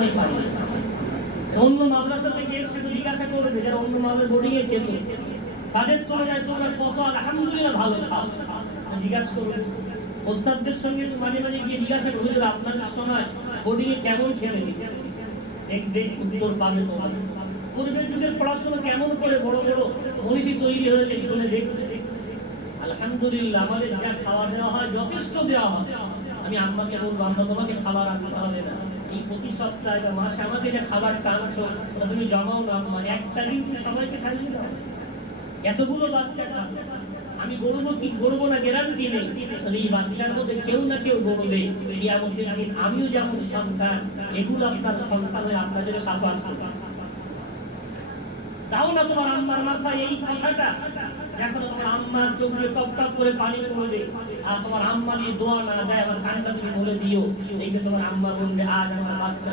সময় পাই না। অন্য মাদ্রাসা থেকে এসে জিজ্ঞাসা করবে যারা অন্য মাদ্রাসা বোর্ডিং এ যেত, তাদের তুলনায় তোমরা কত আলহামদুলিল্লাহ ভালো খাও, জিজ্ঞাসা করবে। ওস্তাদদের সঙ্গে মাঝে মাঝে গিয়ে জিজ্ঞাসা করবে যে আপনাদের সময় বোর্ডিং এ কেমন খেলেন, দেখবে উত্তর পাবে। তোমার পূর্বের যুগের পড়াশোনা কেমন করে বড় বড় মনীষী তৈরি হয়েছে শুনে দেখবে। আলহামদুলিল্লাহ আমাদের যা খাওয়া দেওয়া হয় যথেষ্ট দেওয়া হয়। আমি আম্মাকে বলবো, আম্মা তোমাকে খাবার আনতে হবে না, এই প্রতি সপ্তাহে বা মাসে আমাকে যা খাবার টানছো তুমি জমাও না আম্মা, একটা দিন তুমি সবাইকে খাইয়ে দাও। এতগুলো বাচ্চা আমি গড়বো কি গড়বো না গ্যারান্টি নেই, তবে এই বাচ্চার মধ্যে কেউ না কেউ গড়বে। কিয়ামতের দিন আমিও যেমন সন্তান, এগুলো আপনার সন্তান হয়ে আপনাদের সাফাত করবে। তাও না তোমার আম্মার মাথায় এই কথাটা, যখন তোমার আম্মার চোখ দিয়ে টপ টপ করে পানি পড়বে আর তোমার আম্মা নিয়ে দোয়া না দেয়, আমার কানটা তুমি বলে দিও, দেখবে তোমার আম্মা বলবে আজ আমার বাচ্চা